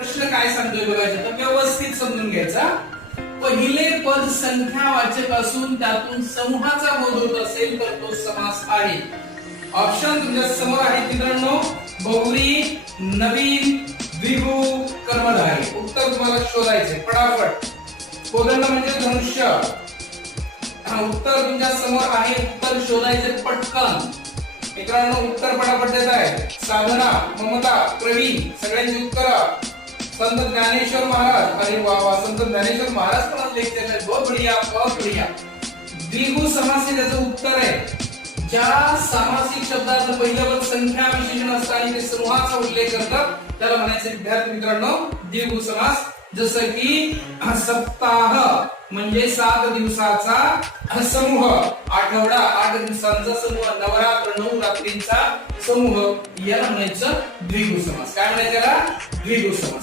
प्रश्न काय सांगतोय बघायचं तर व्यवस्थित समजून घ्यायचा. पहिले पद संख्यावाचक असून त्यातून समूहाचा बोध होत असेल तर तो समास आहे. ऑप्शन तुमच्या समोर आहेत मित्रांनो. बहुव्रीही, नवीन, द्विगु, कर्मधारय. उत्तर तुम्हाला शोधायचे फटाफट. कोदंड म्हणजे धनुष्य. उत्तर तुमच्या समोर आहे. उत्तर शोधायचे पटकन मित्रांनो. उत्तर पटापट देत आहे. साधना, ममता, प्रवीण सगळ्यांची उत्तर. संत ज्ञानेश्वर महाराज. अरे वा वा, संत ज्ञानेश्वर महाराज पण लिखते हैं. बहुत बढ़िया, बहुत बढ़िया. द्विगु समास हे त्याचं उत्तर आहे. ज्या सामासिक शब्दात पहिलं पद संख्या विशेषण असतं आणि ते समूहाचा उल्लेख करतात त्याला म्हणायचे विद्यार्थी मित्रांनो द्विगु समास. जसं की सप्ताह म्हणजे 7 दिवसाचा समूह, आठवडा 8 दिवसांचा समूह, नवरात्र 9 रात्रींचा समूह, याला म्हणायचं द्विगु समास. काय म्हणायचं याला? द्विगु समास.